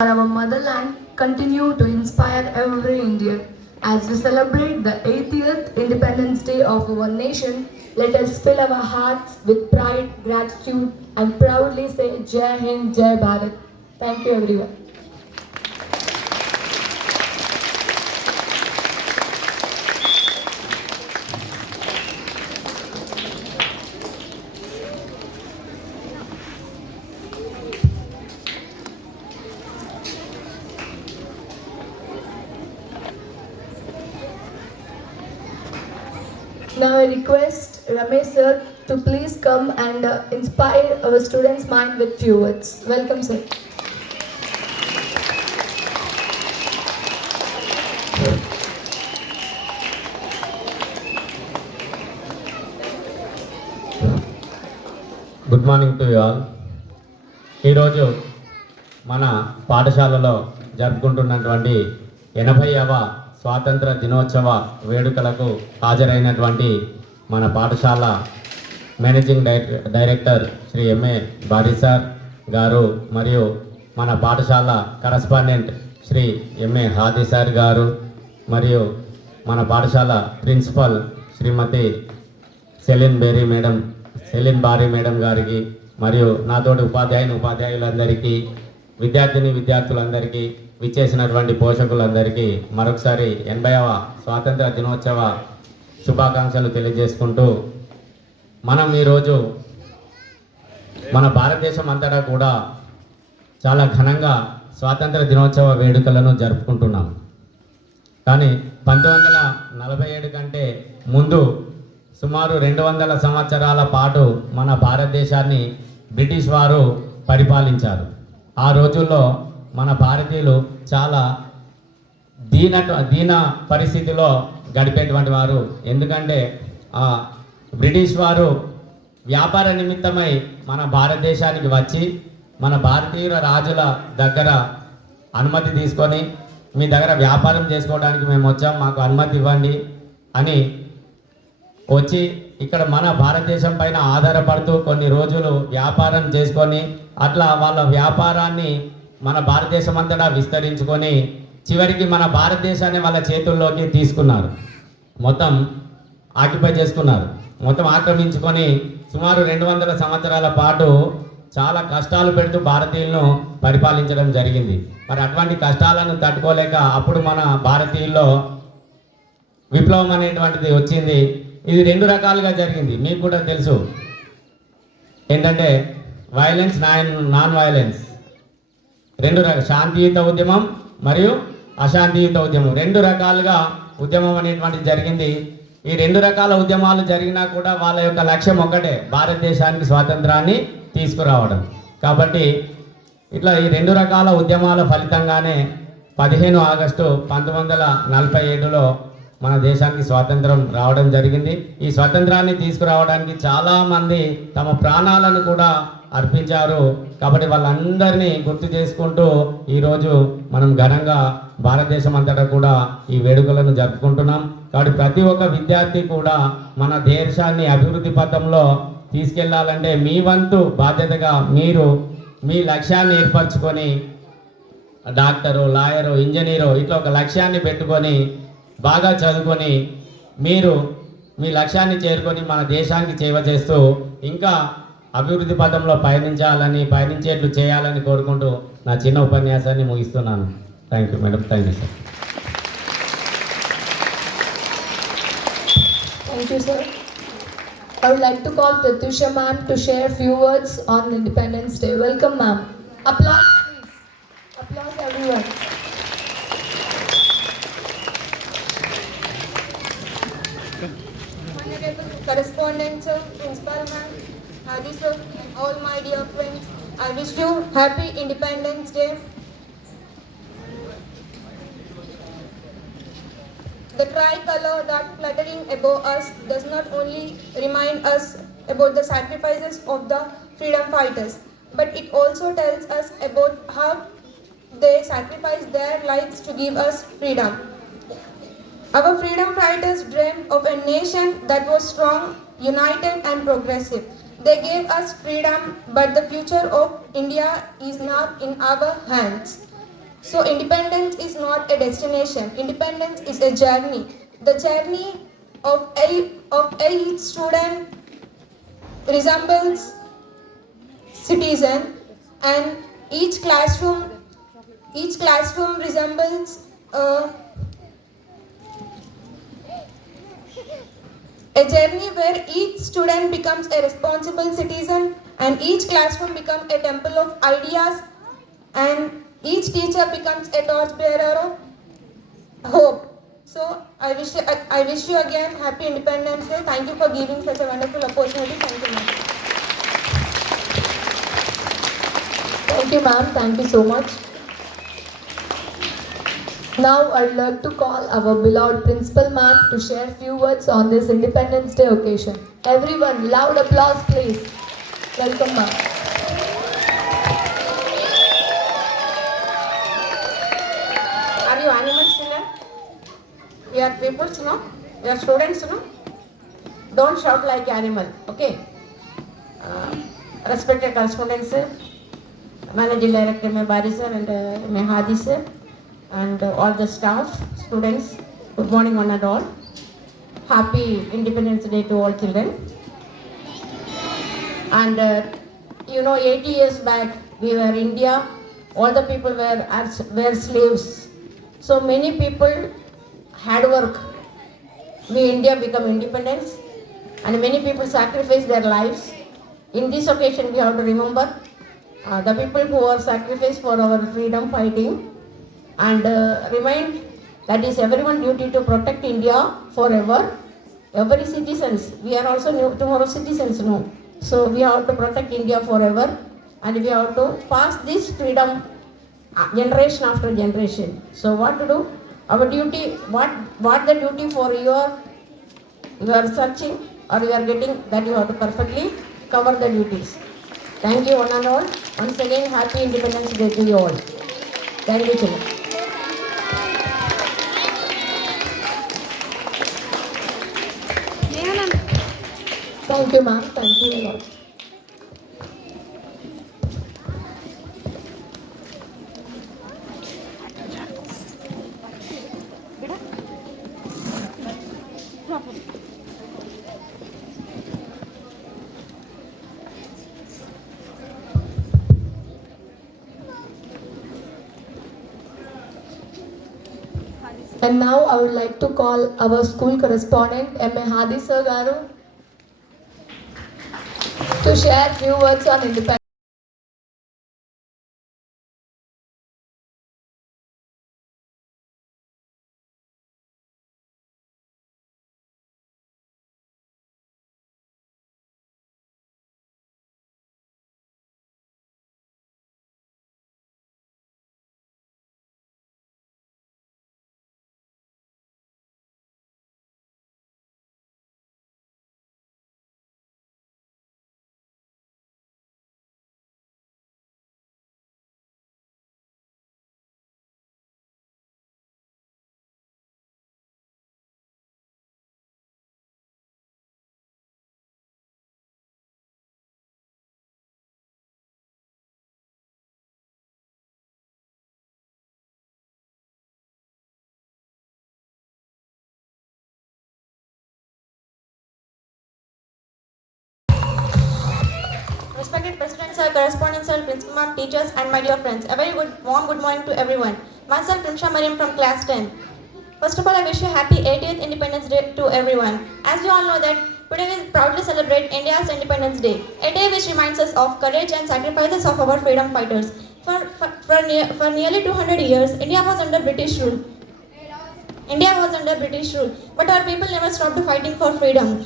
our motherland continue to inspire every Indian. As we celebrate the 80th Independence Day of our nation, let us fill our hearts with pride, gratitude, and proudly say Jai Hind, Jai Bharat. Thank you, everyone. Now I request Ramesh sir to please come and inspire our students' mind with few words. Welcome, sir. Good morning to you all. ఈరోజు మన పాఠశాలలో జరుపుకుంటున్నటువంటి 80వ స్వాతంత్ర దినోత్సవ వేడుకలకు హాజరైనటువంటి మన పాఠశాల managing director Shri MA Bari sir గారు మరియు మన పాఠశాల correspondent Shri MA Hadi sir గారు మరియు మన పాఠశాల ప్రిన్సిపల్ శ్రీమతి సెలిన్ బారీ మేడం గారికి మరియు నాతోటి ఉపాధ్యాయులందరికీ విద్యార్థులందరికీ విచ్చేసినటువంటి పోషకులందరికీ మరొకసారి 80వ స్వాతంత్ర దినోత్సవ శుభాకాంక్షలు తెలియజేసుకుంటూ మనం ఈరోజు మన భారతదేశం అంతటా కూడా చాలా ఘనంగా స్వాతంత్ర దినోత్సవ వేడుకలను జరుపుకుంటున్నాం. కానీ 1947 కంటే ముందు సుమారు 200 సంవత్సరాల పాటు మన భారతదేశాన్ని బ్రిటిష్ వారు పరిపాలించారు. ఆ రోజుల్లో మన భారతీయులు చాలా దీన పరిస్థితిలో గడిపేటువంటి వారు. ఎందుకంటే బ్రిటిష్ వారు వ్యాపార నిమిత్తమై మన భారతదేశానికి వచ్చి మన భారతీయుల రాజుల దగ్గర అనుమతి తీసుకొని మీ దగ్గర వ్యాపారం చేసుకోవడానికి మేము వచ్చాం, మాకు అనుమతి ఇవ్వండి అని వచ్చి ఇక్కడ మన భారతదేశం పైన ఆధారపడుతూ కొన్ని రోజులు వ్యాపారం చేసుకొని అట్లా వాళ్ళ వ్యాపారాన్ని మన భారతదేశం అంతటా విస్తరించుకొని చివరికి మన భారతదేశాన్ని వాళ్ళ చేతుల్లోకి తీసుకున్నారు. మొత్తం ఆక్యుపై చేసుకున్నారు, మొత్తం ఆక్రమించుకొని సుమారు 200 సంవత్సరాల పాటు చాలా కష్టాలు పెడుతూ భారతీయులను పరిపాలించడం జరిగింది. మరి అటువంటి కష్టాలను తట్టుకోలేక అప్పుడు మన భారతీయుల్లో విప్లవం అనేటువంటిది వచ్చింది. ఇది 2 రకాలుగా జరిగింది, మీకు కూడా తెలుసు. ఏంటంటే వైలెన్స్, నాన్ వైలెన్స్, 2 శాంతియుత ఉద్యమం మరియు అశాంతియుత ఉద్యమం, 2 రకాలుగా ఉద్యమం అనేటువంటిది జరిగింది. ఈ 2 రకాల ఉద్యమాలు జరిగినా కూడా వాళ్ళ యొక్క లక్ష్యం ఒక్కటే, భారతదేశానికి స్వాతంత్రాన్ని తీసుకురావడం. కాబట్టి ఇట్లా ఈ 2 రకాల ఉద్యమాల ఫలితంగానే 15 ఆగస్టు 1947లో మన దేశానికి స్వాతంత్రం రావడం జరిగింది. ఈ స్వాతంత్రాన్ని తీసుకురావడానికి చాలామంది తమ ప్రాణాలను కూడా అర్పించారు. కాబట్టి వాళ్ళందరినీ గుర్తు చేసుకుంటూ ఈరోజు మనం ఘనంగా భారతదేశం అంతటా కూడా ఈ వేడుకలను జరుపుకుంటున్నాం. కాబట్టి ప్రతి ఒక్క విద్యార్థి కూడా మన దేశాన్ని అభివృద్ధి పథంలో తీసుకెళ్లాలంటే మీ వంతు బాధ్యతగా మీరు మీ లక్ష్యాన్ని ఏర్పరచుకొని డాక్టరు, లాయరు, ఇంజనీరు ఇట్లా ఒక లక్ష్యాన్ని పెట్టుకొని బాగా చదువుకొని మీరు మీ లక్ష్యాన్ని చేరుకొని మన దేశానికి సేవ చేస్తూ ఇంకా అభివృద్ధి పథంలో పయనించేట్లు చేయాలని కోరుకుంటూ నా చిన్న ఉపన్యాసాన్ని ముగిస్తున్నాను. Thank you madam. Thank you sir. Thank you, sir. I would like to call Pratyusha ma'am to share few words on Independence Day. Welcome, ma'am. Applause, please. Applause, everyone. Honorable correspondent sir, principal ma'am, Hadi sir, all my dear friends, I wish you happy Independence Day. The tricolor that fluttering above us does not only remind us about the sacrifices of the freedom fighters, but it also tells us about how they sacrificed their lives to give us freedom. Our freedom fighters dreamed of a nation that was strong, united and progressive. They gave us freedom, but the future of India is now in our hands. So independence is not a destination. Independence is a journey. The journey of each student resembles citizen, and each classroom resembles a journey where each student becomes a responsible citizen, and each classroom becomes a temple of ideas, and each teacher becomes a torchbearer of hope. So I wish you again happy Independence Day. Thank you for giving such a wonderful opportunity. Thank you, ma'am. Thank you, ma'am. Thank you so much. Now I'd like to call our beloved principal ma'am to share few words on this Independence Day occasion. Everyone, loud applause please. Welcome, ma'am. Are you animals, children? You are people, no? You are students, no? Don't shout like animal, okay? Respected correspondents, Managing Director Mebari sir and Mehadi sir, and all the staff, students, good morning one and all. Happy Independence Day to all children. And 80 years back, we were India, all the people were slaves. So many people had work. We India become independence, and many people sacrificed their lives. In this occasion, we have to remember the people who are sacrificed for our freedom fighting, and remind that is everyone's duty to protect India forever. Every citizens, we are also tomorrow's citizens, no. So we have to protect India forever, and we have to pass this freedom generation after generation. So what to do? Our duty, what the duty for you are searching or you are getting, that you have to perfectly cover the duties. Thank you one and all. Once again, happy Independence Day to you all. Thank you, children. Thank you, ma'am. Thank you a lot. And now I would like to call our school correspondent M.A. Hadi Sir Garu to share few words on independence. Respected President Sir, Correspondent Sir, Principal Ma'am, teachers, and my dear friends, a very warm good morning to everyone. Myself, Rimsha Mariam from class 10. First of all, I wish you happy 80th Independence Day to everyone. As you all know that today we proudly celebrate India's Independence Day, a day which reminds us of courage and sacrifices of our freedom fighters. For nearly 200 years, India was under British rule. But our people never stopped fighting for freedom.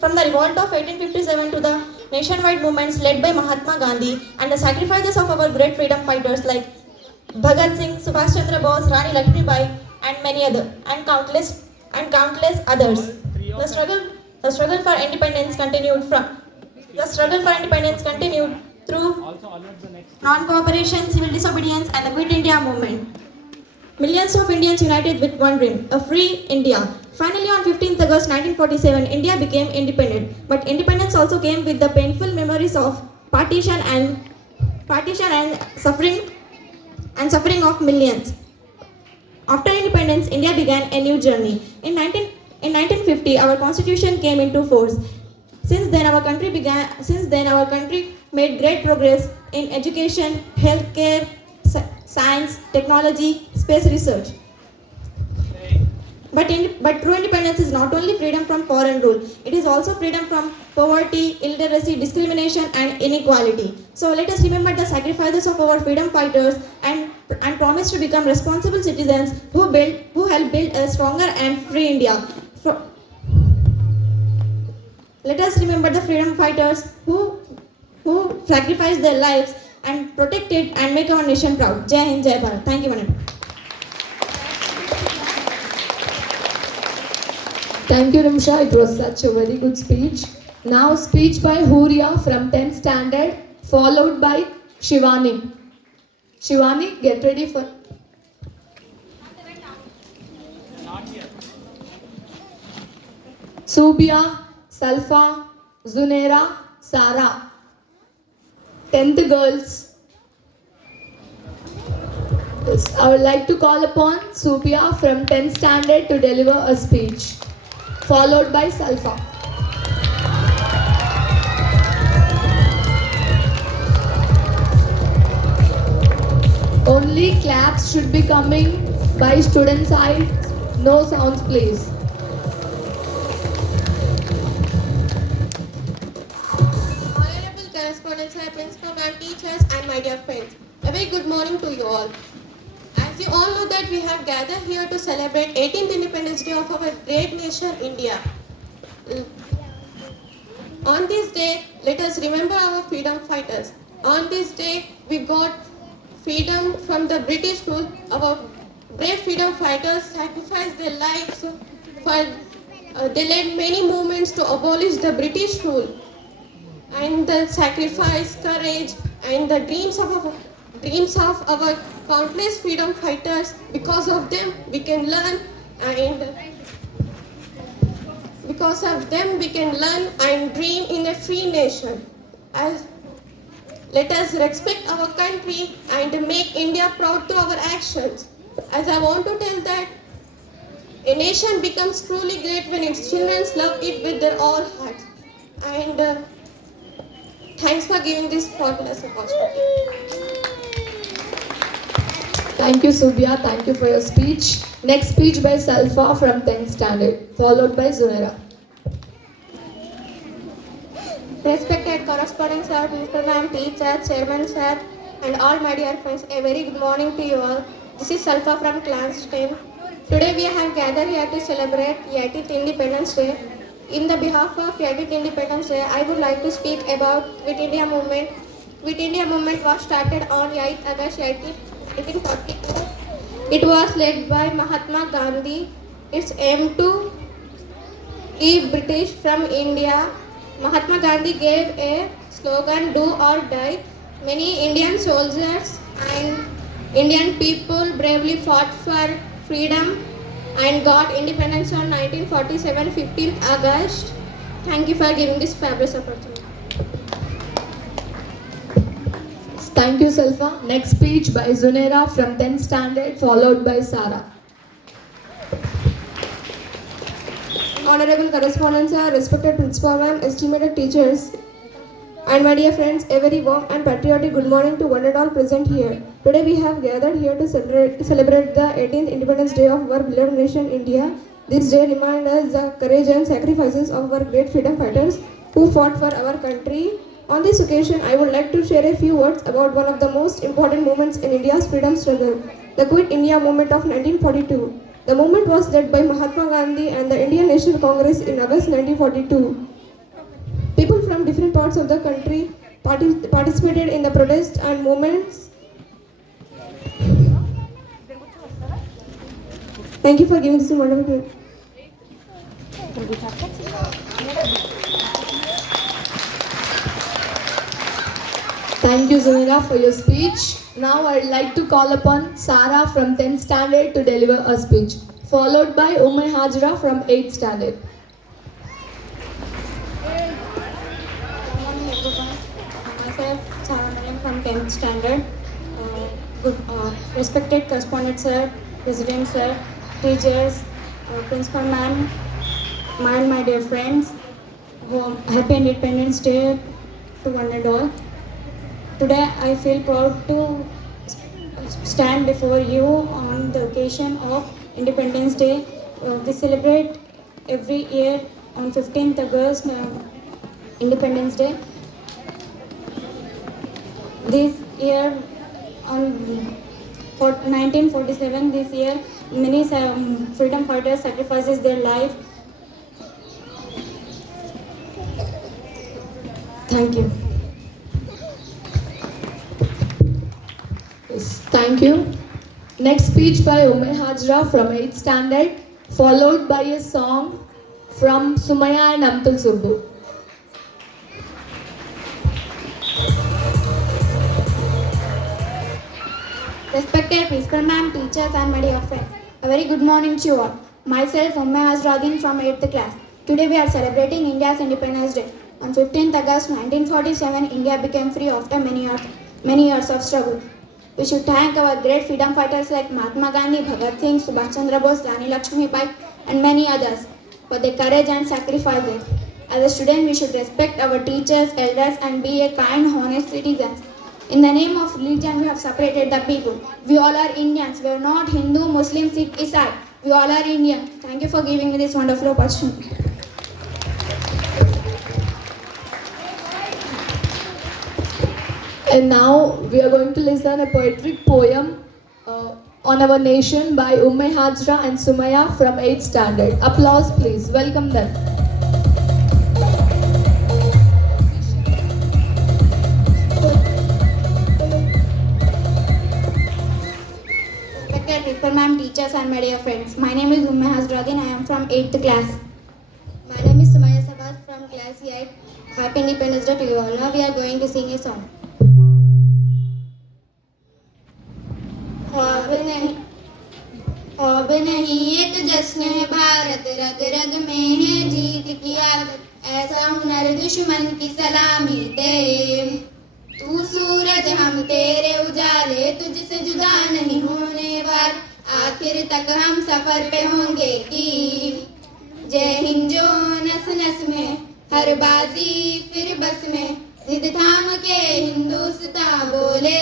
From the revolt of 1857 to the nationwide movements led by Mahatma Gandhi and the sacrifices of our great freedom fighters like Bhagat Singh, Subhash Chandra Bose, Rani Lakshmibai, and countless others. The struggle for independence continued through non-cooperation, civil disobedience, and the Quit India movement. Millions of Indians united with one dream, a free India. Finally, on 15th August 1947, India became independent. But independence also came with the painful memories of partition and partition and suffering of millions. After independence, India began a new journey. In 1950, our constitution came into force. Since then, our country made great progress in education, healthcare, science, technology, space research. But true independence is not only freedom from foreign rule, it is also freedom from poverty, illiteracy, discrimination, and inequality. So let us remember the sacrifices of our freedom fighters and promise to become responsible citizens who help build a stronger and free India. Let us remember the freedom fighters who sacrificed their lives and protected and make our nation proud. Jai Hind, Jai Bharat. Thank you, Madam. Thank you, Nimsha. It was such a very good speech. Now, speech by Huria from 10th standard, followed by Shivani. Shivani, get ready for. Subia, Salfa, Zunaira, Sara. 10th girls. Yes, I would like to call upon Subia from 10th standard to deliver a speech, followed by Salfa. Only claps should be coming by student side. No sounds, please. Honorable correspondents, principal ma'am, teachers, and my dear friends, a very good morning to you all. As you all know that we have gathered here to celebrate 18th Independence Day of our great nation, India. On this day, let us remember our freedom fighters. On this day, we got freedom from the British rule. Our brave freedom fighters sacrificed their lives they led many movements to abolish the British rule. And the sacrifice, courage, and the dreams of our countless freedom fighters, because of them we can learn and dream in a free nation. Let us respect our country and make India proud through our actions. As I want to tell that a nation becomes truly great when its children love it with their all hearts. And thanks for giving this fabulous opportunity. Thank you, Subia. Thank you for your speech. Next speech by Salfa from 10th standard, followed by Zunaira. Respected correspondents, sir, principal ma'am, teacher, chairman, sir, and all my dear friends, a very good morning to you all. This is Salfa from class 10. Today we have gathered here to celebrate 18th Independence Day. In the behalf of 18th Independence Day, I would like to speak about Quit India Movement. Quit India Movement was started on 8th August 1842. It was led by Mahatma Gandhi. Its aim to keep British from India. Mahatma Gandhi gave a slogan, do or die. Many Indian soldiers and Indian people bravely fought for freedom and got independence on 1947, 15th August. Thank you for giving this fabulous opportunity. Thank you, Salfa. Next speech by Zunaira from 10th standard, followed by Sara. Honorable correspondents, respected principal ma'am, estimated teachers, and my dear friends, a very warm and patriotic good morning to one and all present here. Today we have gathered here to celebrate the 18th Independence Day of our beloved nation, India. This day reminds us the courage and sacrifices of our great freedom fighters who fought for our country. On this occasion, I would like to share a few words about one of the most important moments in India's freedom struggle, the Quit India Movement of 1942. The movement was led by Mahatma Gandhi and the Indian National Congress in August 1942. People from different parts of the country participated in the protests and movements. Thank you for giving this wonderful. Thank you, Zunaira, for your speech. Now I'd like to call upon Sara from 10th standard to deliver a speech, followed by Umay Hajra from 8th standard. Myself, Sara from 10th standard. Respected correspondent sir, president sir, teachers, principal ma'am, and my dear friends, happy Independence Day to one and all. Today I feel proud to stand before you on the occasion of Independence Day. We celebrate every year on 15th August, Independence Day. This year, on 1947, this year, many freedom fighters sacrifices their life. Thank you. Yes, thank you. Next speech by Ume Hajra from 8th standard, followed by a song from Sumaya and Amtul Subbu. Respected principal ma'am, teachers and my dear friends, a very good morning to you all. Myself, Umme Hazradin from 8th class. Today we are celebrating India's Independence Day. On 15th August 1947, India became free after many years of struggle. We should thank our great freedom fighters like Mahatma Gandhi, Bhagat Singh, Subhash Chandra Bose, Rani Lakshmi Bai and many others for their courage and sacrifices. As a student, we should respect our teachers, elders and be a kind, honest citizens. In the name of religion, we have separated the people. We all are Indians. We are not Hindu, Muslim, Sikh, Isai. We all are Indians. Thank you for giving me this wonderful opportunity. And now we are going to listen a poetic poem on our nation by Umme Hajra and Sumaya from 8th standard. Applause please. Welcome them. Respected principal ma'am, teachers and my dear friends. My name is Umme Hazradin. I am from 8th class. My name is Sumaya Sabas from class 8. Happy Independence Day to you all. Now we are going to sing a song. ख्वाब नहीं एक जश्न है भारत, रग रग में है जीत की आदत, ऐसा हुनर दुश्मन की सलामी दे। तू सूरज हम तेरे उजाले, तुझसे जुदा नहीं होने वाले, आखिर तक हम सफर पे होंगे की। जय हिंद जो नस नस में, हर बाजी फिर बस में, जिद थाम के हिंदुस्तां बोले।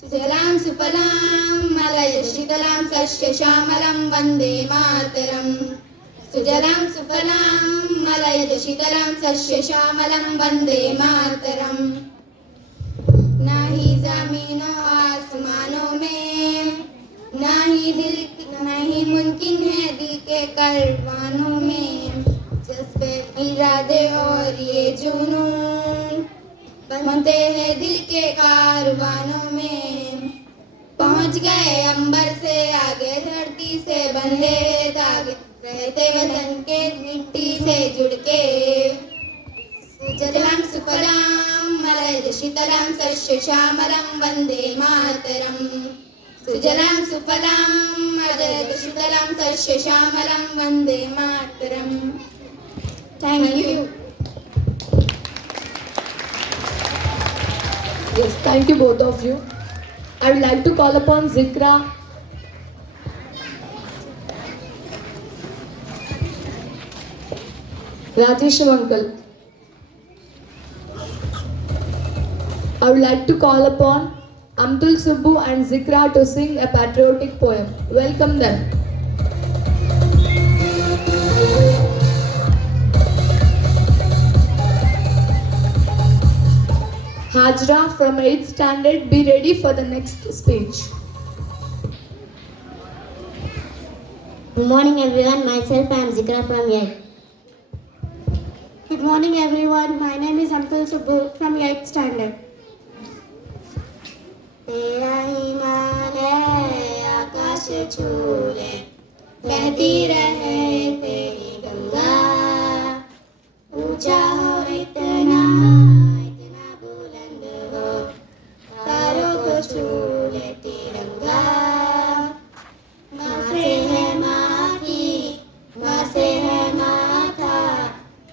सुजलाम सुफलाम मलय शीतलाम सस्य श्यामलम वंदे मातरम। सुजलाम सुफलाम मलय शीतलाम सस्य श्यामलम वंदे मातरम। ना ही जमीनों आसमानों में, ना ही मुमकिन है दिल के कारवानों में, जज्बे इरादे और ये जुनून बनते हैं दिल के कारवानों में। पहुंच गए अंबर से आगे, धरती से बंधे धागे, रहते वतन के मिट्टी से जुड़ के। सुजलाम सुफलाम मलय शीतलाम सस्य श्यामलम वंदे मातरम। सुजलाम सुफलाम मलय शीतलाम सस्य श्यामलम वंदे मातरम। Thank you. Yes, thank you both of you. I would like to call upon Zikra. Rajesh uncle. I would like to call upon Amtul Subbu and Zikra to sing a patriotic poem. Welcome them. Hajra from 8th standard, be ready for the next speech. Good morning everyone, myself I am Zikra from 8. Good morning everyone. My name is Amtul Subbu from 8th standard. तेरा हिमालय आकाश छूले, बहती रहे तेरी गंगा। ऊंचा हो इतना, इतना बुलंद हो, तारों को छू ले तिरंगा। माँ से है माँ की, माँ से है माथा,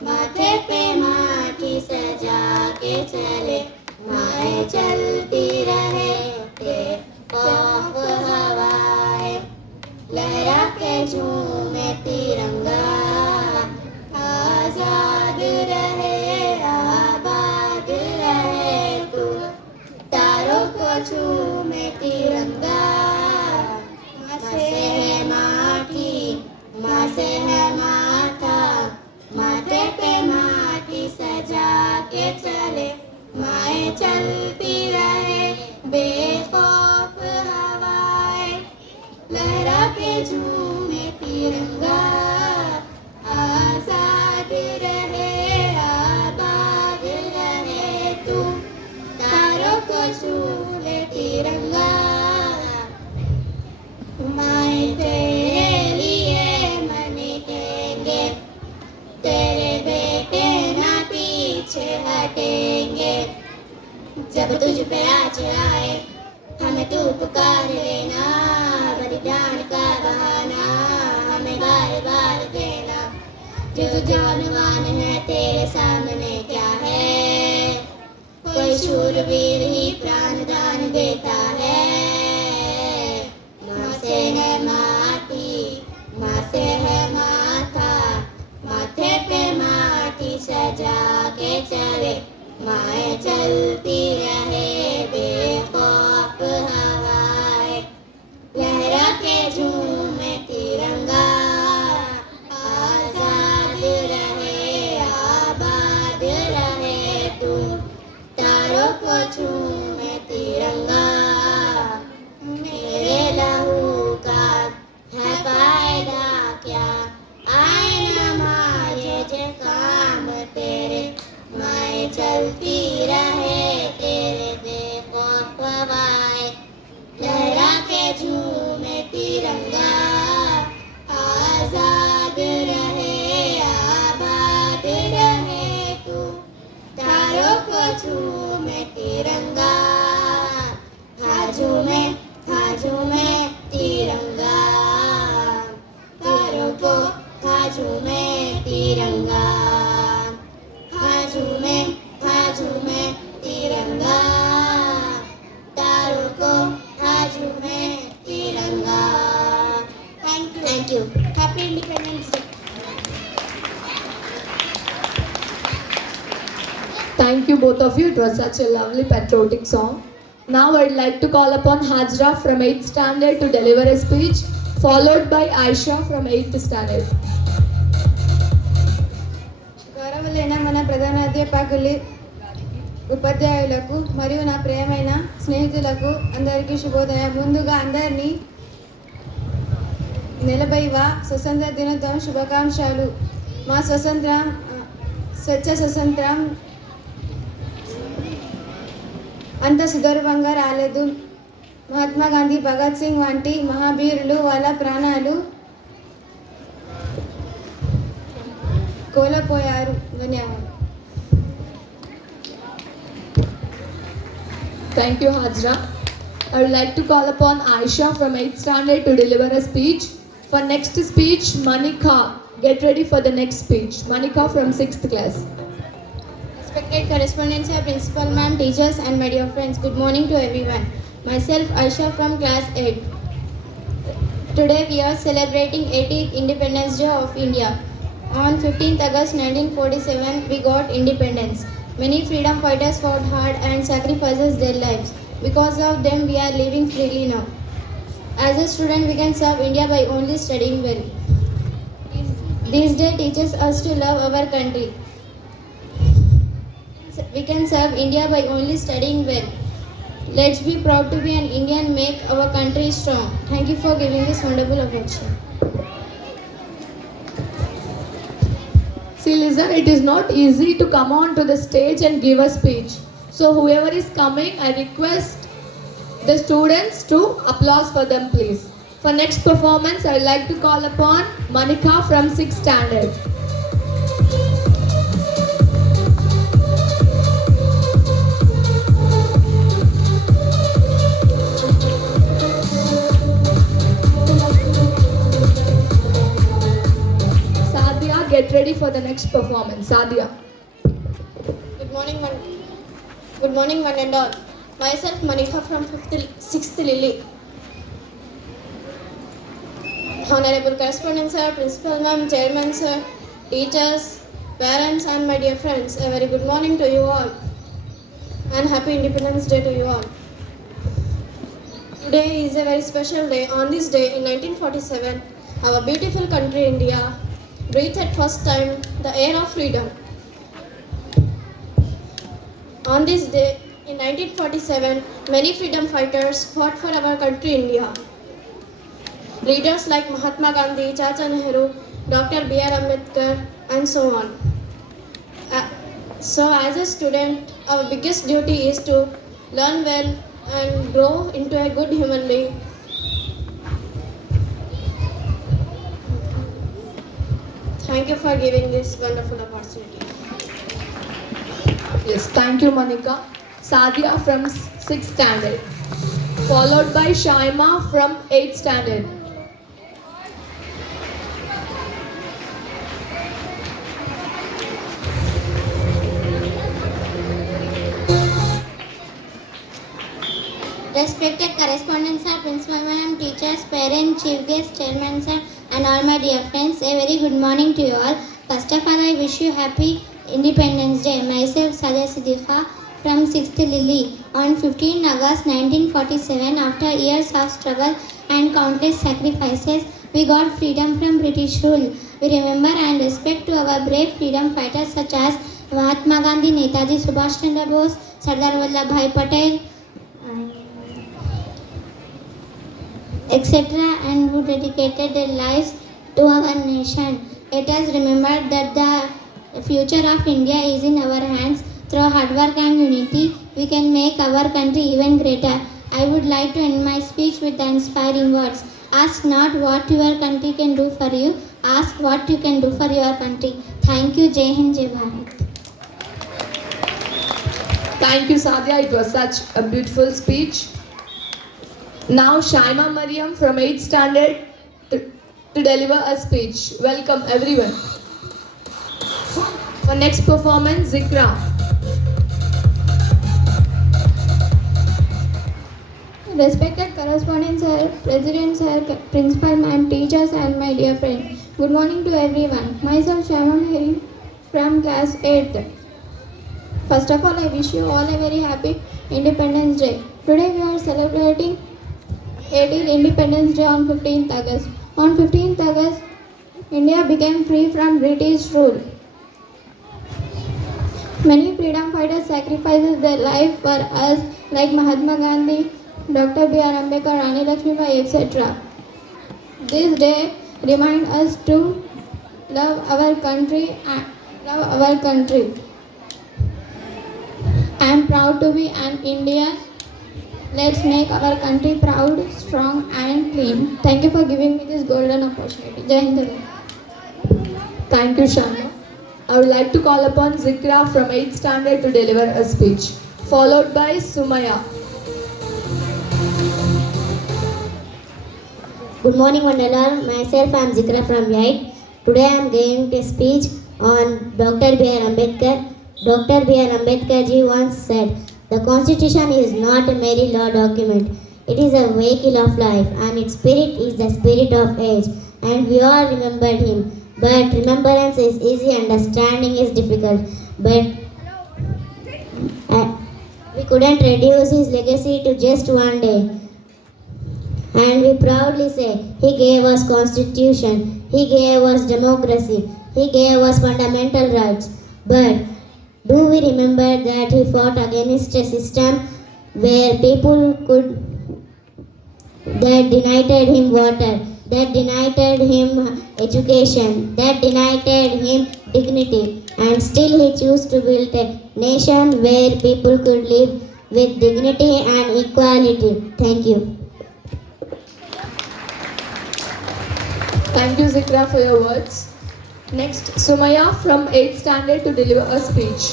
माथे पे माटी सजा के चले, माए चल चूमे तिरंगा माँ से है माटी माँ से है माथा माथे पे माटी सजा के चले माए चलती रहे बेखौफ हवाएं लहरा के झूमे तिरंगा आजाद रहे आबाद रहे तू तारों को छूले तिरंगा माए तेरे लिए मनेंगे तेरे बेटे ना पीछे हटेंगे जब तुझ पे आज आए हमें तू पुकार लेना बलिदान का बहाना हमें बार बार देना जो तू जानवान है तेरे सामने क्या है कोई शूरवीर ही प्राण दान देता है माँ से है माटी माँ से है माथा माथे पे माटी सजा के चले माए चलती रहे बेखौफ हवाएं लहरा के झूमे तिरंगा आजाद रहे आबाद रहे तू तारों को झूमे तिरंगा मेरे लहू का है फायदा क्या आए न मारे जे काम तेरे माए चलती रहे तेरे बेखौफ हवाएं लहरा के झूमे तिरंगा आजाद रहे आबाद रहे तू तारों को झूमे तिरंगा हाँ झूमे तिरंगा तारों को हाँ झूमे तिरंगा हाँ झूमे तिरंगा तारों को हाँ झूमे तिरंगा thank you happy independence day Thank you both of you. It was such a lovely patriotic song. Now I'd like to call upon Hajra from 8th standard to deliver a speech, followed by Aisha from 8th standard. గౌరవులైన మన ప్రధానాధ్యాపకులు ఉపాధ్యాయులకు మరియు నా ప్రియమైన స్నేహితులకు అందరికీ శుభోదయం. ముందుగా అందరినీ 40వ స్వతంత్ర దినోత్సవం శుభాకాంక్షలు. మా స్వచ్ఛ స్వతంత్రం అంత సుదూరంగా రాలేదు. మహాత్మా గాంధీ, భగత్ సింగ్ వంటి మహావీరులు వాళ్ళ ప్రాణాలు కోల్పోయారు. ధన్యవాదాలు. Thank you, Hajra. I would like to call upon Aisha from 8th standard to deliver a speech. For next speech, Manika. Get ready for the next speech. Manika from 6th class. Respected correspondents, principal ma'am, teachers and my dear friends, good morning to everyone. Myself Aisha from class 8. Today we are celebrating 80th Independence Day of India. On 15th August 1947 we got independence. Many freedom fighters fought hard and sacrificed their lives. Because of them we are living freely now. As a student we can serve India by only studying well. This day teaches us to love our country. We can serve India by only studying well. Let's be proud to be an Indian, make our country strong. Thank you for giving this wonderful opportunity. See, listen, it is not easy to come on to the stage and give a speech. So whoever is coming, I request the students to applause for them, please. For next performance, I would like to call upon Manika from 6th standard. Get ready for the next performance. Sadia. Good morning one and all. Myself Manika from 6th Lily. Honorable correspondent sir, principal ma'am, chairman sir, teachers, parents and my dear friends, a very good morning to you all and happy Independence Day to you all. Today is a very special day. On this day in 1947, our beautiful country India breathed at first time the air of freedom. On this day in 1947, many freedom fighters fought for our country India. Leaders like Mahatma Gandhi, Chacha Nehru, Dr. B.R. Ambedkar, and so on. So, as a student, our biggest duty is to learn well and grow into a good human being. Thank you for giving this wonderful opportunity. Yes, thank you, Monica. Sadia from 6th standard, followed by Shaima from 8th standard. Respected correspondents, sir, principal ma'am, teachers, parents, chief guests, chairman sir, and all my dear friends, a very good morning to you all. First of all, I wish you happy Independence Day. Myself, Sadia Siddiqa from 6th Lily. On 15 August 1947, after years of struggle and countless sacrifices, we got freedom from British rule. We remember and respect to our brave freedom fighters such as Mahatma Gandhi, Netaji Subhash Chandra Bose, Sardar Vallabhbhai Patel, etc., and who dedicated their lives to our nation. Let us remember that the future of India is in our hands. Through hard work and unity, we can make our country even greater. I would like to end my speech with the inspiring words. Ask not what your country can do for you, ask what you can do for your country. Thank you. Jai Hind, Jai Bharat. Thank you, Sadia. It was such a beautiful speech. Now, Shaima Mariam from 8th standard to deliver a speech. Welcome, everyone. For next performance, Zikra. Respected correspondents, sir, president, sir, principal, ma'am, teachers, and my dear friend. Good morning to everyone. Myself, Shaima Mariam from class 8th. First of all, I wish you all a very happy Independence Day. Today we are celebrating 18th Independence Day on 15th August. On 15th August, India became free from British rule. Many freedom fighters sacrificed their life for us like Mahatma Gandhi, Dr. B.R. Ambedkar, Rani Lakshmibai, etc. This day reminds us to love our country I am proud to be an Indian. Let's make our country proud, strong and clean. Thank you for giving me this golden opportunity. Jai Hind. Thank you, Shaima. I would like to call upon Zikra from 8th standard to deliver a speech, followed by Sumaya. Good morning, Mandala. Myself, I am Zikra from 8. Today I am giving a speech on Dr. B.R. Ambedkar. Dr. B.R. Ambedkar ji once said, "The Constitution is not a merry law document. It is a vehicle of life, and its spirit is the spirit of age." And we all remembered him. But remembrance is easy, understanding is difficult. But we couldn't reduce his legacy to just one day. And we proudly say, he gave us Constitution, he gave us democracy, he gave us fundamental rights. But do we remember that he fought against a system where people that denied him water, that denied him education, that denied him dignity, and still he chose to build a nation where people could live with dignity and equality. Thank you. Thank you, Zikra, for your words. Next, Sumaya from 8th standard to deliver a speech.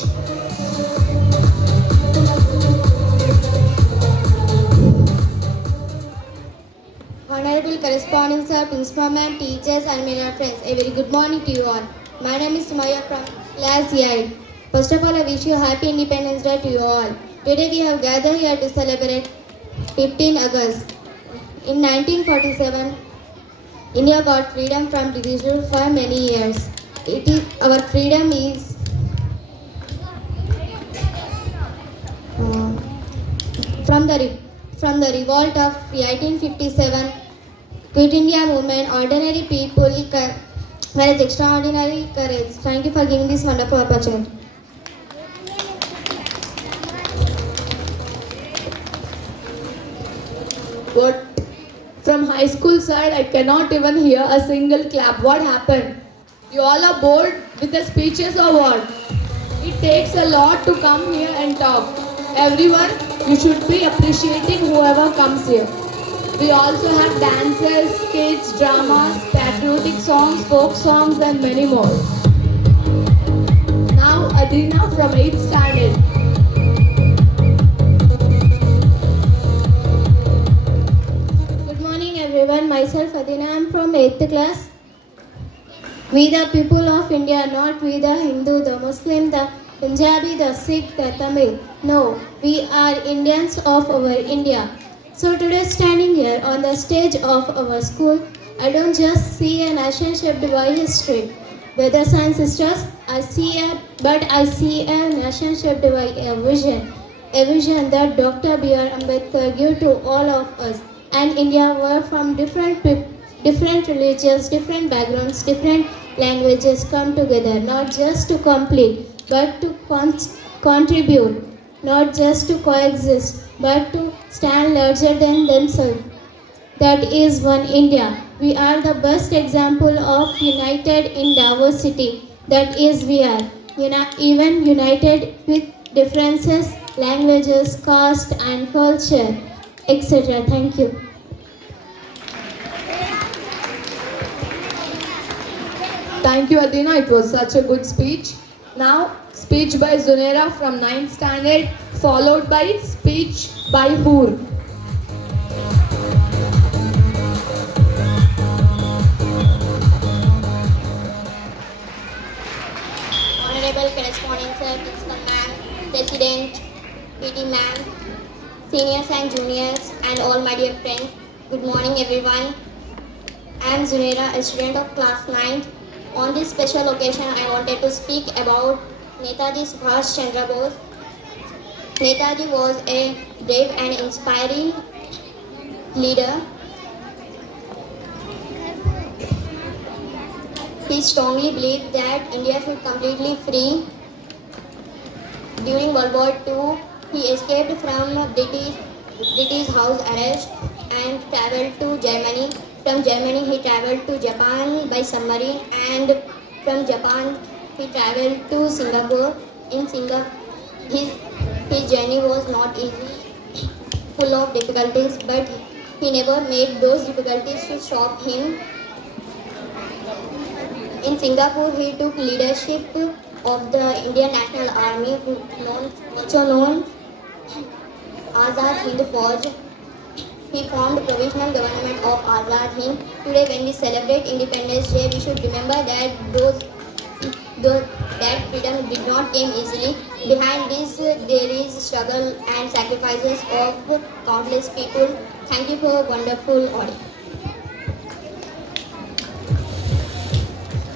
Honorable correspondents, sir, principal ma'am, teachers, and my friends, a very good morning to you all. My name is Sumaya from class 8. First of all, I wish you a happy Independence Day to you all. Today we have gathered here to celebrate 15 August. In 1947, India got freedom from British rule for many years. Our freedom is from the From the revolt of 1857, Quit India movement, ordinary people were extraordinary courage. Thank you for giving this wonderful opportunity. What? From high school side, I cannot even hear a single clap. What happened? You all are bored with the speeches or what? It takes a lot to come here and talk. Everyone, you should be appreciating whoever comes here. We also have dances, skits, dramas, patriotic songs, folk songs, and many more. Now, Adina from 8th standard. Good morning everyone, myself Adina, I am from 8th class. We the people of India, not we the Hindu, the Muslim, the Punjabi, the Sikh, the Tamil. No, we are Indians of our India. So today standing here on the stage of our school, I don't just see a nation shaped by history. Brothers and sisters, I see a nation shaped by a vision that Dr. B.R. Ambedkar gave to all of us. And India were from different religions, different backgrounds, different languages come together, not just to complete, but to contribute, not just to coexist, but to stand larger than themselves. That is one India. We are the best example of united in diversity. That is we are. Even united with differences, languages, caste and culture, etc. Thank you. Thank you, Adina. It was such a good speech. Now, speech by Zunaira from 9th standard, followed by speech by Hoor. Honorable corresponding sir, principal ma'am, president, PD ma'am, seniors and juniors, and all my dear friends. Good morning, everyone. I am Zunaira, a student of class 9th. On this special occasion, I wanted to speak about Netaji Subhash Chandra Bose. Netaji was a brave and inspiring leader. He strongly believed that India should completely free. During World War II, he escaped from British house arrest and traveled to Germany. From Germany, he traveled to Japan by submarine, and from Japan, he traveled to Singapore. In Singapore, his journey was not easy, full of difficulties, but he never made those difficulties to stop him. In Singapore, he took leadership of the Indian National Army, also known Azad Hind Fauj. He formed provisional government of Azad Hind. Today, when we celebrate Independence Day, we should remember that that freedom did not come easily. Behind this, there is struggle and sacrifices of countless people. Thank you for a wonderful audience.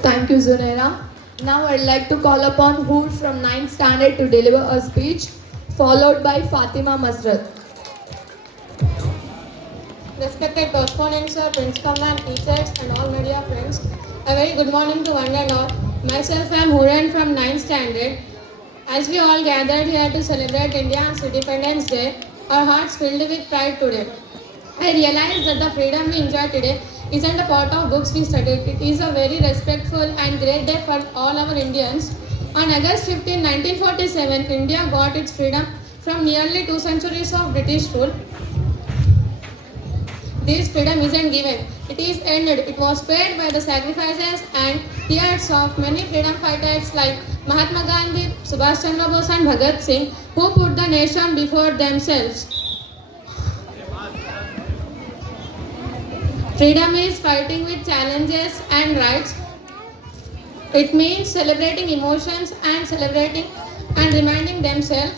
Thank you, Zunaira. Now I'd like to call upon Hoor from 9th standard to deliver a speech, followed by Fatima Masrat. Respected correspondents, sir, principal ma'am, teachers, and all media friends, a very good morning to one and all. Myself, I am Huran from 9th standard. As we all gathered here to celebrate India's Independence Day, our hearts filled with pride today. I realize that the freedom we enjoy today isn't a part of books we studied. It is a very respectful and great day for all our Indians. On August 15, 1947, India got its freedom from nearly 2 centuries of British rule. This freedom isn't given, it is earned. It was paid by the sacrifices and tears of many freedom fighters like Mahatma Gandhi, Subhash Chandra Bose and Bhagat Singh, who put the nation before themselves. Freedom is fighting with challenges and rights. It means celebrating emotions and celebrating and reminding themselves.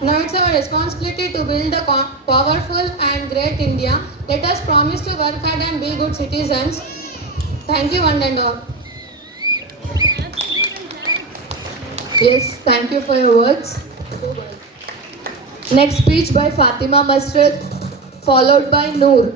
Now it's our responsibility to build a powerful and great India. Let us promise to work hard and be good citizens. Thank you, one and all. Yes, thank you for your words. Next speech by Fatima Masrid, followed by Noor.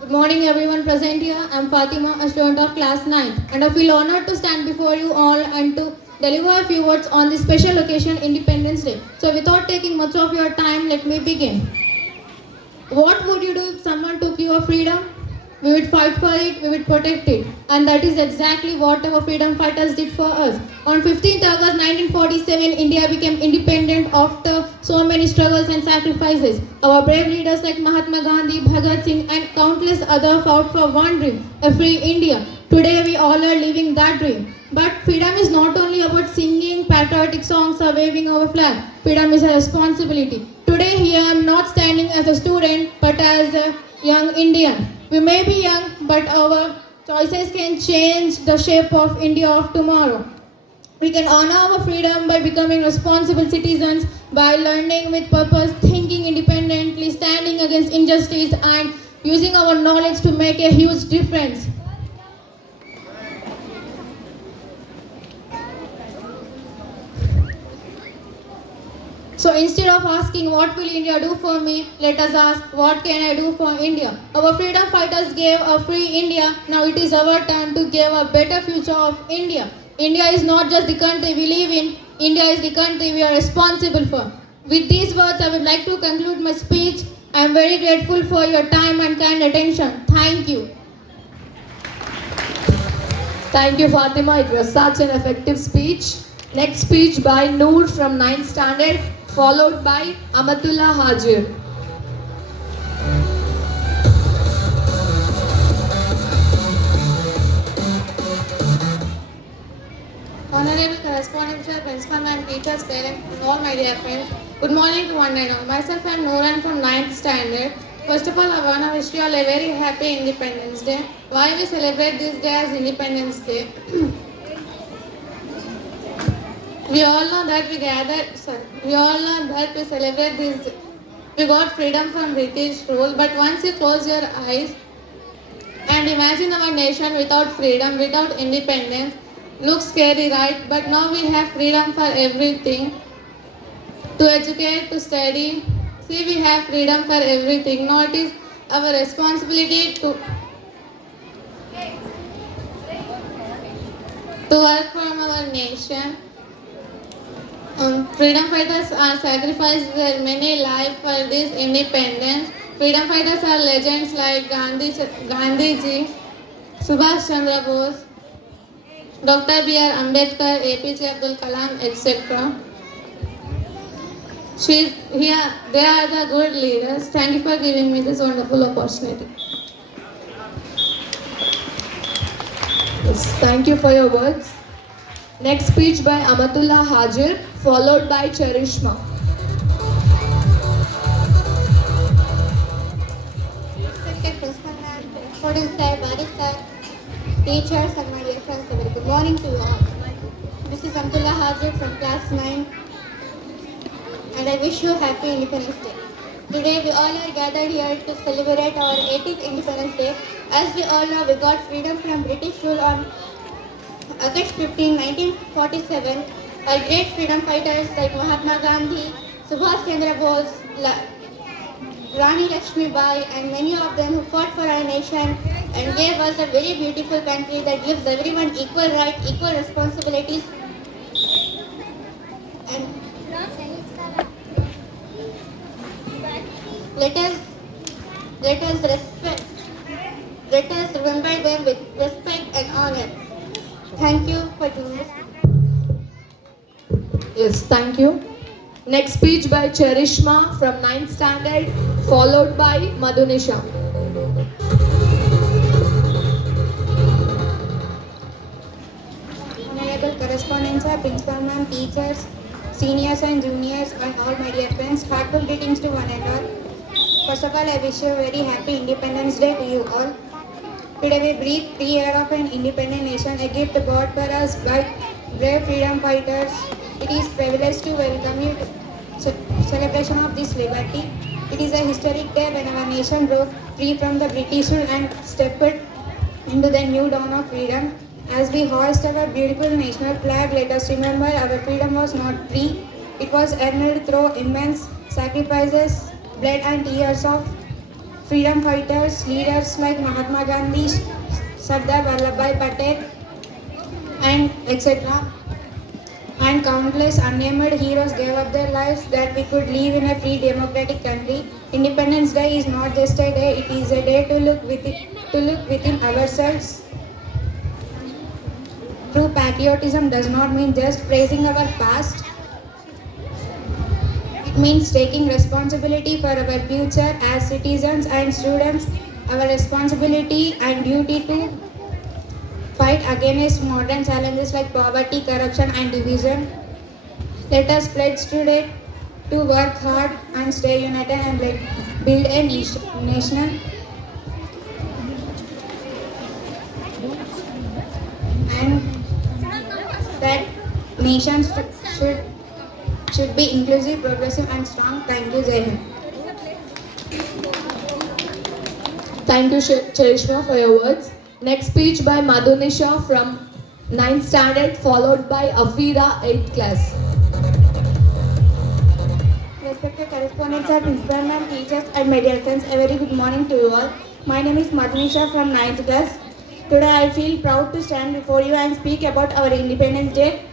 Good morning, everyone present here. I'm Fatima, a student of class 9th, and I feel honored to stand before you all and to deliver a few words on this special occasion, Independence Day. So, without taking much of your time, let me begin. What would you do if someone took your freedom? We would fight for it, we would protect it. And that is exactly what our freedom fighters did for us. On 15th August 1947, India became independent after so many struggles and sacrifices. Our brave leaders like Mahatma Gandhi, Bhagat Singh and countless others fought for one dream, a free India. Today we all are living that dream. But freedom is not only about singing patriotic songs or waving our flag. Freedom is a responsibility. Today here I am not standing as a student but as a young Indian. We may be young, but our choices can change the shape of India of tomorrow. We can honor our freedom by becoming responsible citizens, by learning with purpose, thinking independently, standing against injustice, and using our knowledge to make a huge difference. So instead of asking what will India do for me, let us ask what can I do for India. Our freedom fighters gave a free India. Now it is our turn to give a better future of India. India is not just the country we live in, India is the country we are responsible for. With these words, I would like to conclude my speech. I am very grateful for your time and kind attention. Thank you. Thank you, Fatima. It was such an effective speech. Next speech by Noor from 9th standard, followed by Amatullah Hajir. Honorable correspondents, sir, principal ma'am, teachers, parents, and all my dear friends. Good morning to one and all. Myself, I am Nooran from 9th standard. First of all, I want to wish you all a very happy Independence Day. Why we celebrate this day as Independence Day? We all know that we celebrate this. We got freedom from British rule, but once you close your eyes and imagine our nation without freedom, without independence, looks scary, right? But now we have freedom for everything. To educate, to study. See, we have freedom for everything. Now it is our responsibility to work for our nation. Freedom fighters are sacrificed their many lives for this independence. Freedom fighters are legends like Gandhiji, Subhash Chandra Bose, Dr. B.R. Ambedkar, APJ Abdul Kalam, etc. They are the good leaders. Thank you for giving me this wonderful opportunity. Yes, thank you for your words. Next speech by Amatullah Hajir, followed by Charishma. Respected principal ma'am, students sir, Barik sir, teachers and my dear friends, a very good morning to you all. This is Amtullah Hajir from class 9 and I wish you happy Independence Day. Today we all are gathered here to celebrate our 80th Independence Day. As we all know, we got freedom from British rule on August 15, 1947. Our great freedom fighters like Mahatma Gandhi, Subhash Chandra Bose, Rani Lakshmi Bai and many of them who fought for our nation and gave us a very beautiful country that gives everyone equal rights, equal responsibilities. And let us remember them with respect and honor. Thank you for doing this. Yes, thank you. Next speech by Charishma from 9th standard, followed by Madhunisha. Honorable correspondents, principal ma'am, teachers, seniors and juniors, and all my dear friends, heartful greetings to one and all. First of all, I wish you a very happy Independence Day to you all. Today we breathe 3 years of an independent nation, a gift brought for us by brave freedom fighters. It is privilege to welcome you to celebration of this liberty. It is a historic day when our nation broke free from the British rule and stepped into the new dawn of freedom. As we hoist our beautiful national flag, let us remember our freedom was not free. It was earned through immense sacrifices, blood and tears of freedom fighters, leaders like Mahatma Gandhi, Sardar Vallabhbhai Patel, and etc. And countless unnamed heroes gave up their lives that we could live in a free democratic country. Independence Day is not just a day, it is a day to look within ourselves. True patriotism does not mean just praising our past. It means taking responsibility for our future as citizens and students. Our responsibility and duty to fight against modern challenges like poverty, corruption and division. Let us pledge today to work hard and stay united and build a nation and that nations should be inclusive, progressive and strong. Thank you, Jai Hind. Thank you, Cherishma, for your words. Next speech by Madhunisha from 9th standard, followed by Afira, 8th class. Respected correspondents, sir, principal ma'am, teachers and my dear friends, a very good morning to you all. My name is Madhunisha from 9th class. Today I feel proud to stand before you and speak about our Independence Day.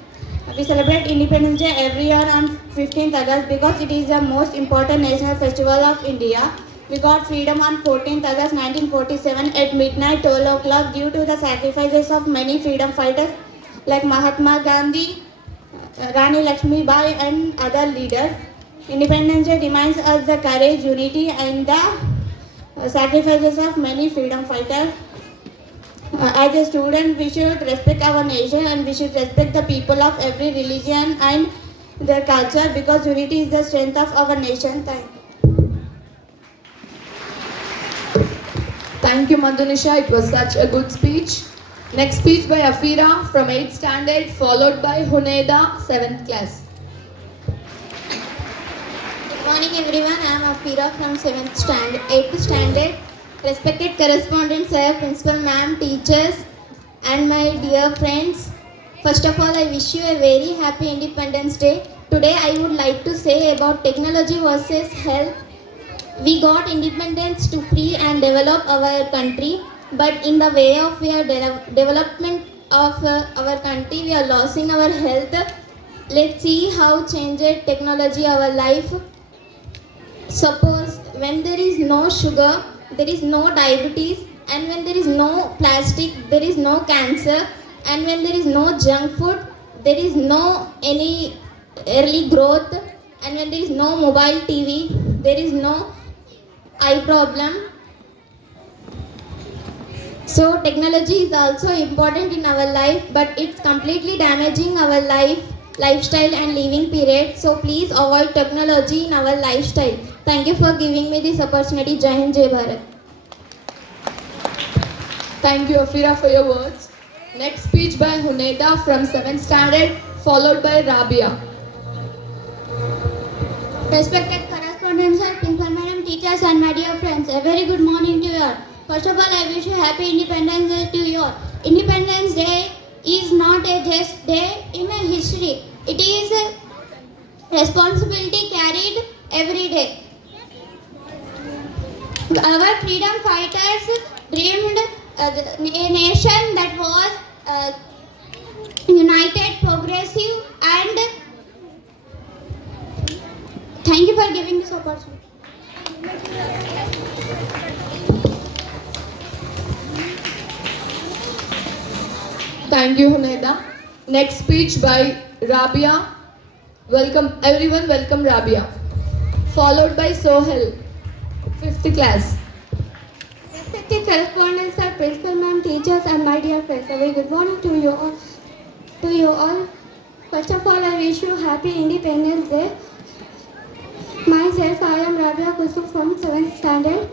We celebrate Independence Day every year on 15th August because it is the most important national festival of India. We got freedom on 14th August 1947 at midnight 12 o'clock due to the sacrifices of many freedom fighters like Mahatma Gandhi, Rani Lakshmi Bai and other leaders. Independence Day reminds us the courage, unity and the sacrifices of many freedom fighters. As a student, we should respect our nation and we should respect the people of every religion and their culture because unity is the strength of our nation. Thank you, Madhunisha. It was such a good speech. Next speech by Afira from 8th standard, followed by Huneda, 7th class. Good morning everyone, I am Afira from 7th standard, 8th standard. Respected correspondents, sir, principal ma'am, teachers and my dear friends. First of all, I wish you a very happy Independence Day. Today I would like to say about technology versus health. We got independence to free and develop our country, but in the way of our development of our country, we are losing our health. Let's see how changed technology our life. Suppose when there is no sugar, there is no diabetes, and when there is no plastic, there is no cancer, and when there is no junk food, there is no any early growth, and when there is no mobile TV, there is no eye problem. So technology is also important in our life, but it's completely damaging our lifestyle and living period. So please avoid technology in our lifestyle. Thank you for giving me this opportunity. Jai Hind, Jai Bharat. Thank you, Afira, for your words. Next speech by Huneda from 7th standard, followed by Rabia. Respected correspondents, sir, principal madam, teachers and my dear friends, a very good morning to you all. First of all, I wish you happy Independence Day to you all. Independence Day is not a just day in a history. It is a responsibility carried every day. Our freedom fighters dreamed a nation that was united, progressive and thank you for giving this opportunity. Thank you, Huneda. Next speech by Rabia. Welcome, everyone, welcome Rabia. Followed by Sohel, 5th class. Respected correspondents, sir, principal ma'am, teachers and my dear friends, a very good morning to you all. First of all, I wish you happy Independence Day. Myself, I am Rabia Kusum from 7th standard.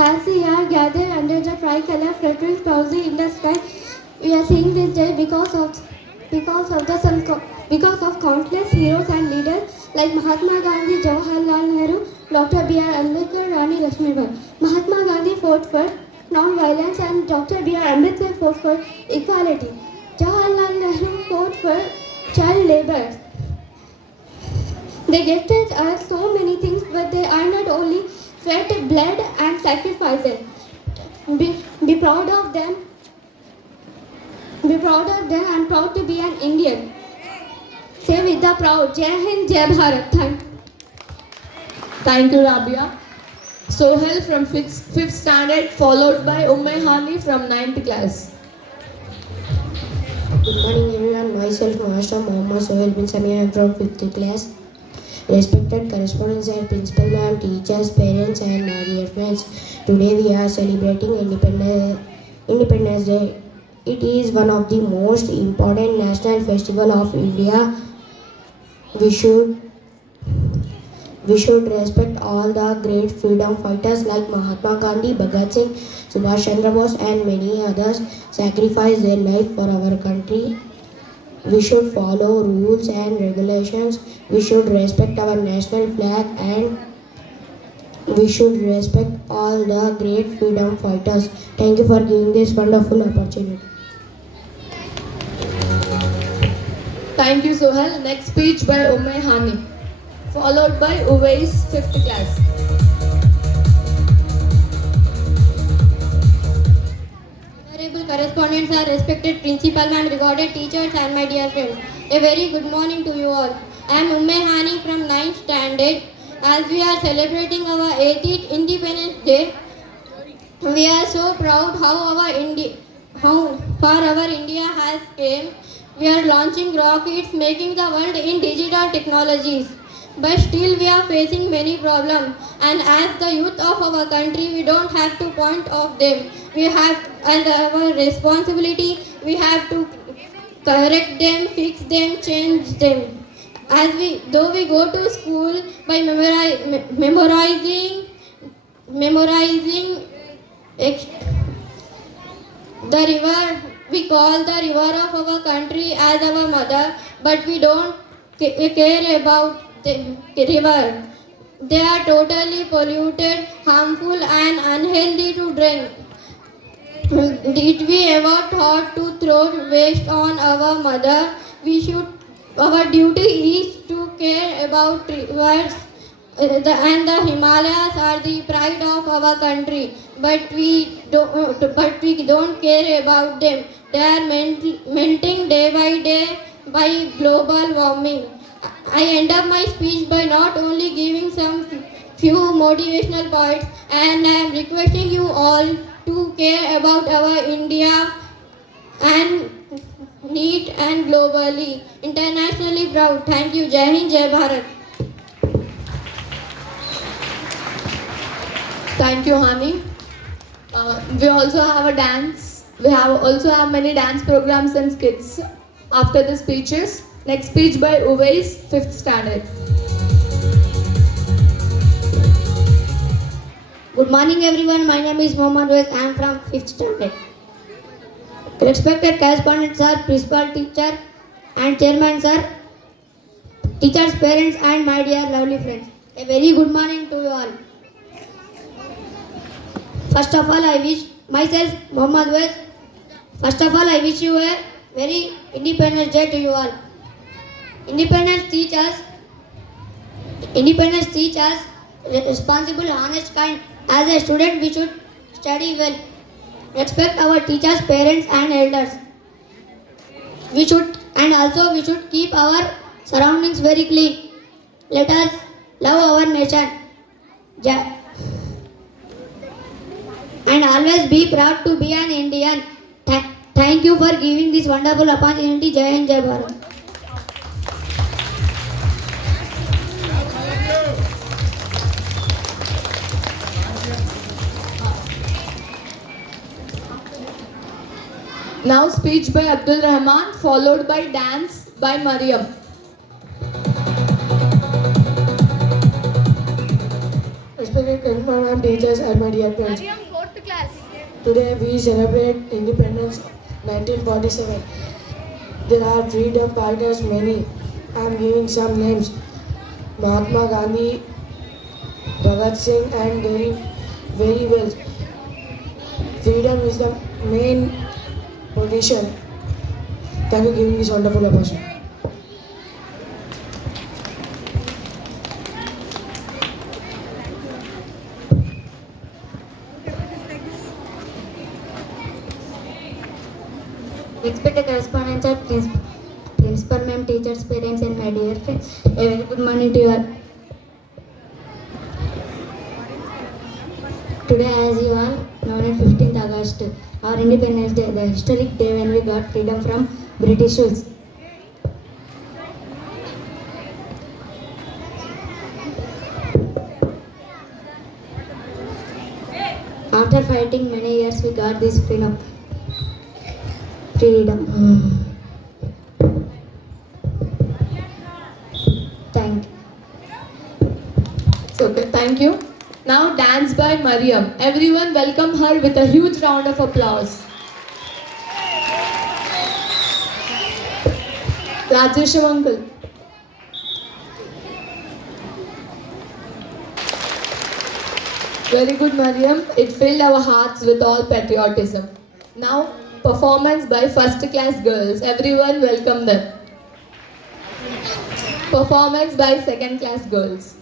As we are gathered under the tricolor fluttering proudly in the sky, we are seeing this day because of countless heroes and leaders like Mahatma Gandhi, Jawaharlal Nehru, Dr. B.R. Ambedkar, Rani Lakshmi Bai. Mahatma Gandhi fought for non-violence and Dr. B.R. Ambedkar fought for equality. Jawaharlal Nehru fought for child labor. They gifted us so many things, but they are not only sweat, blood and sacrifices. Be proud of them. Be proud of them and proud to be an Indian. Say with the proud, Jai Hind, Jai Bharat. Thank you, Rabia. Sohel from 5th standard, followed by Hani from 9th class. Good morning everyone, myself Master Muhammad Sohail bin Sami, I am from 5th class. Respected correspondents and principal ma'am, teachers, parents and my dear friends. Today we are celebrating Independence Day. It is one of the most important national festival of India. We should respect all the great freedom fighters like Mahatma Gandhi, Bhagat Singh, Subhash Chandra Bose and many others sacrificed their life for our country. We should follow rules and regulations. We should respect our national flag and we should respect all the great freedom fighters. Thank you for giving this wonderful opportunity. Thank you, Sohel. Next speech by Hani, followed by Uwais, 5th class. Honorable correspondents, are respected principal and regarded teachers and my dear friends. A very good morning to you all. I am Hani from 9th standard. As we are celebrating our 80th Independence Day, we are so proud how far our India has came. We are launching rockets, making the world in digital technologies. But still we are facing many problems, and as the youth of our country we don't have to point off them. We have and our responsibility, we have to correct them, fix them, change them. Though we go to school by memorizing the river, we call the river of our country as our mother, but we don't care about the river. They are totally polluted, harmful and unhealthy to drink. Did we ever thought to throw waste on our mother? Our duty is to care about rivers, and the Himalayas are the pride of our country. But we don't care about them. They are melting day by day by global warming. I end up my speech by not only giving some few motivational points, and I am requesting you all to care about our India and neat and globally, internationally proud. Thank you. Jai Hind, Jai Bharat. Thank you, Hani. We also have a dance. We also have many dance programs and skits after the speeches. Next speech by Uwais, 5th standard. Good morning everyone, my name is Mohammad Uwais, I am from 5th standard. Respected correspondents sir, principal teacher and chairman sir, teachers, parents and my dear lovely friends. A very good morning to you all. First of all, I wish myself Mohammad Uwais. First of all, I wish you a very Independence Day to you all. Independence teach us responsible, honest, kind. As a student, we should study well, respect our teachers, parents, and elders. We should keep our surroundings very clean. Let us love our nation and always be proud to be an Indian. Thank you for giving this wonderful opportunity. Jai Hind, Jai Bharat. Now speech by Abdul Rahman, followed by dance by Mariam. Respected principal and teachers and my dear friends. Today we celebrate independence 1947. There are freedom fighters many. I am giving some names. Mahatma Gandhi, Bhagat Singh and very well. freedom is the main position. Thank you for giving this wonderful opportunity. Respected correspondents of principal ma'am, teachers, parents, and my dear friends, a very good morning to you all. Today, as you all know, on 15th August, our Independence Day, the historic day when we got freedom from British rules. After fighting many years, we got this freedom. Thank you. It's okay, thank you. Now dance by Mariam. Everyone welcome her with a huge round of applause. Rajesham uncle. Very good, Mariam. It filled our hearts with all patriotism. Now, performance by first class girls. Everyone welcome them. Performance by second class girls.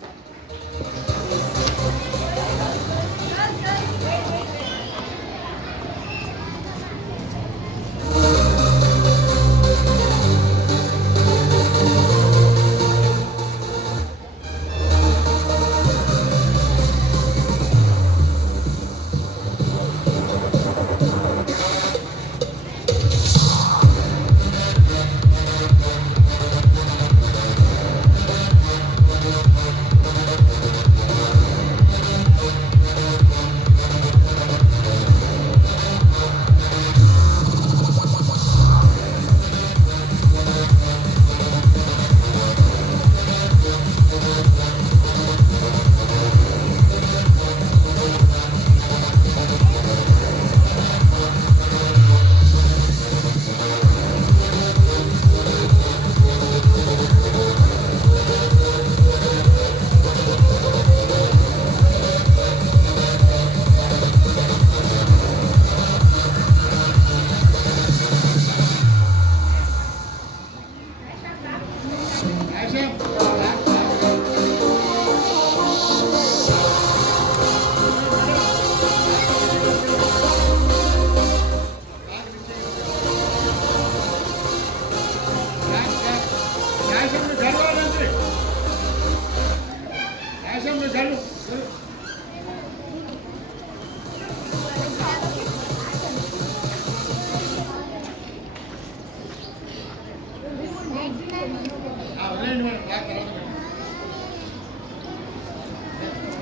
Arrangement.